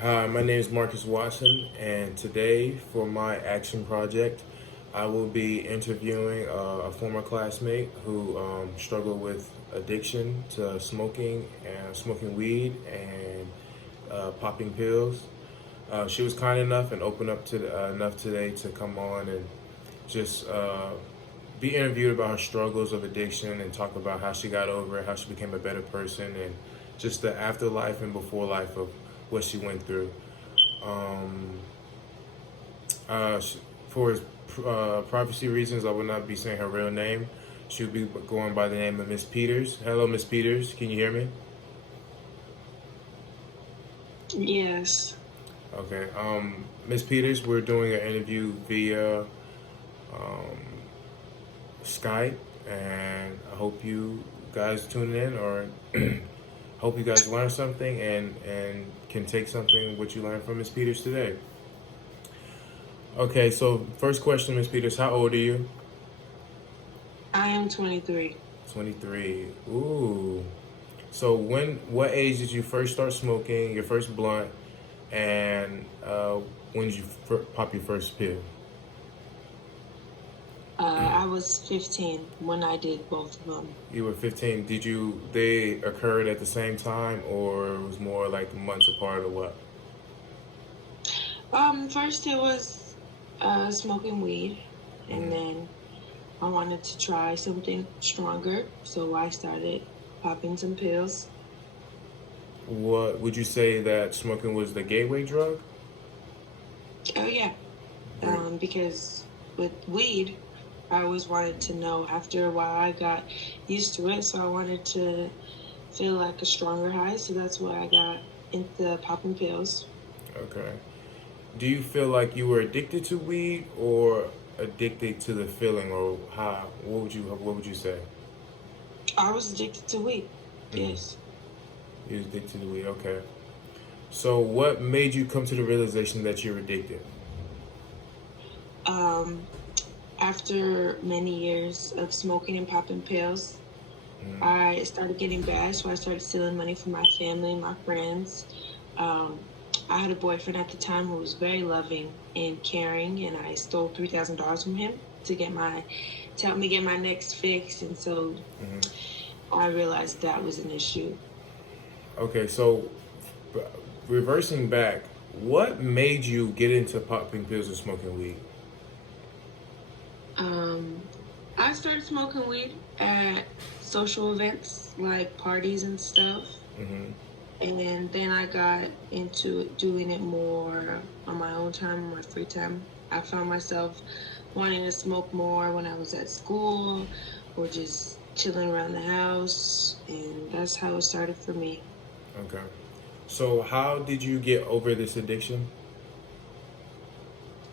Hi, my name is Marcus Watson, and today for my action project, I will be interviewing a former classmate who struggled with addiction to smoking and smoking weed and popping pills. She was kind enough and open up to enough today to come on and just be interviewed about her struggles of addiction and talk about how she got over it, how she became a better person, and just the afterlife and before life of what she went through. Um, uh, for privacy reasons, I will not be saying her real name. She'll be going by the name of Miss Peters. Hello, Miss Peters. Can you hear me? Yes. Okay. Miss Peters, we're doing an interview via um, Skype, and I hope you guys tune in, or hope you guys learn something and can take something what you learned from Miss Peters today. Okay, so first question, Miss Peters, how old are you? I am 23. 23. Ooh. So what age did you first start smoking your first blunt, and when did you pop your first pill? I was 15 when I did both of them. You were 15. They occurred at the same time, or it was more like months apart, or what? First it was smoking weed, and Mm. then I wanted to try something stronger, so I started popping some pills. What would you say that smoking was the gateway drug? Oh yeah, Great. because with weed, I always wanted to know. After a while, I got used to it, so I wanted to feel like a stronger high. So that's why I got into popping pills. Okay. Do you feel like you were addicted to weed or addicted to the feeling, or how? What would you say? I was addicted to weed. Mm. Yes. You was addicted to weed. Okay. So what made you come to the realization that you're addicted? Um, After many years of smoking and popping pills, Mm. I started getting bad, so I started stealing money from my family, my friends. Um, I had a boyfriend at the time who was very loving and caring, and I stole $3,000 from him to help me get my next fix, and so Hmm. I realized that was an issue. Okay, so b- reversing back, what made you get into popping pills and smoking weed? Um, I started smoking weed at social events like parties and stuff. Hmm. And then I got into doing it more on my own time, on my free time. I found myself wanting to smoke more when I was at school or just chilling around the house. And that's how it started for me. Okay. So how did you get over this addiction?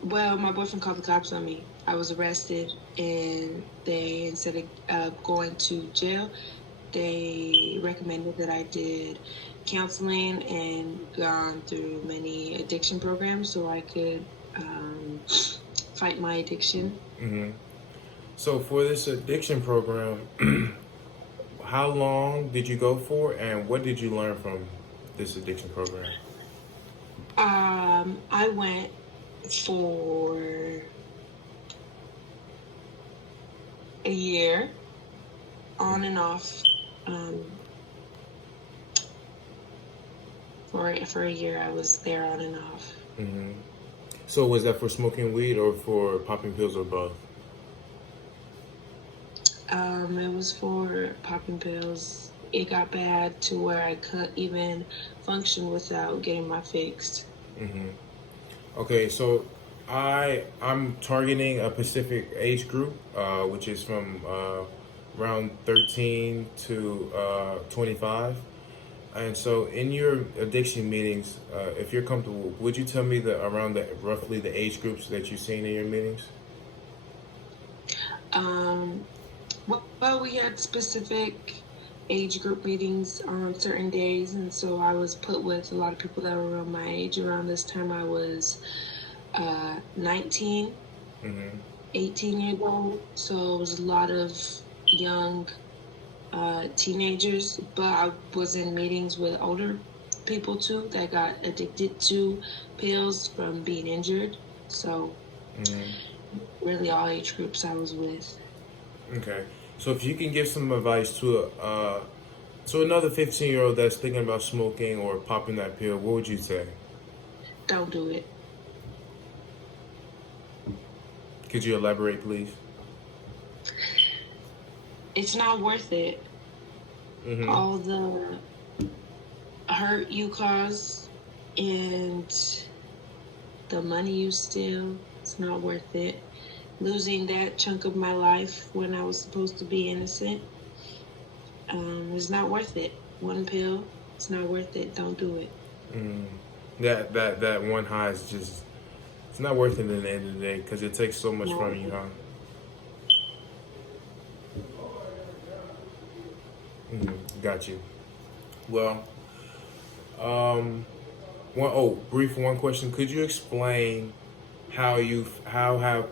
Well, my boyfriend called the cops on me. I was arrested, and they, instead of going to jail, they recommended that I did counseling and gone through many addiction programs so I could um, fight my addiction. Hmm. So for this addiction program, how long did you go for, and what did you learn from this addiction program? I went for a year on and off. Um, for a year, I was there on and off. Hmm. So was that for smoking weed or for popping pills or both? It was for popping pills. It got bad to where I couldn't even function without getting my fix. Hmm. Okay, so I'm targeting a specific age group, which is from around 13 to 25. And so, in your addiction meetings, if you're comfortable, would you tell me the around the roughly the age groups that you're seeing in your meetings? Um, well, we had specific age group meetings on certain days, and so I was put with a lot of people that were around my age. Around this time, I was 19, Mm-hmm. 18 years old, so it was a lot of young teenagers, but I was in meetings with older people too that got addicted to pills from being injured. So really all age groups I was with. Okay. So if you can give some advice to another 15-year-old that's thinking about smoking or popping that pill, what would you say? Don't do it. Could you elaborate, please? It's not worth it. All the hurt you cause and the money you steal, it's not worth it. Losing that chunk of my life when I was supposed to be innocent, is not worth it. One pill, it's not worth it. Don't do it. That one high is just, it's not worth it at the end of the day because it takes so much from you, huh? Got you. Well, one question. Could you explain how have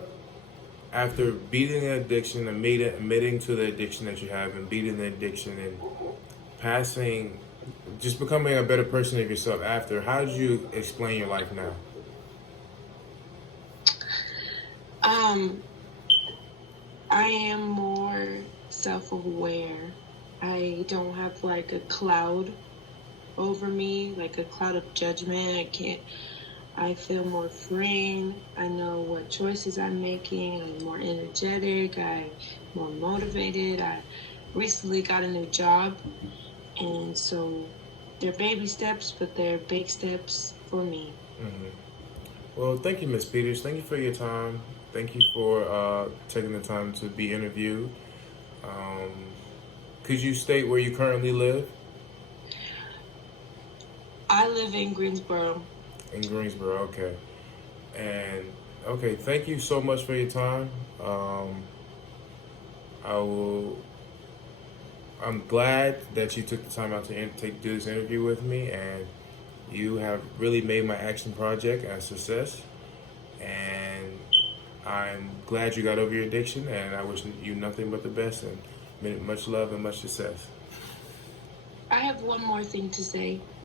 after beating the addiction, admitting to the addiction that you have, and beating the addiction and passing, just becoming a better person of yourself after, how did you explain your life now? I am more self-aware. I don't have like a cloud over me, like a cloud of judgment. I feel more free. I know what choices I'm making. I'm more energetic. I'm more motivated. I recently got a new job. And so they're baby steps, but they're big steps for me. Well, thank you, Ms. Peters. Thank you for your time. Thank you for taking the time to be interviewed. Could you state where you currently live? I live in Greensboro. In Greensboro, okay. And okay, thank you so much for your time. I'm glad that you took the time out to do this interview with me, and you have really made my action project a success. And I'm glad you got over your addiction, and I wish you nothing but the best and much love and much success. I have one more thing to say.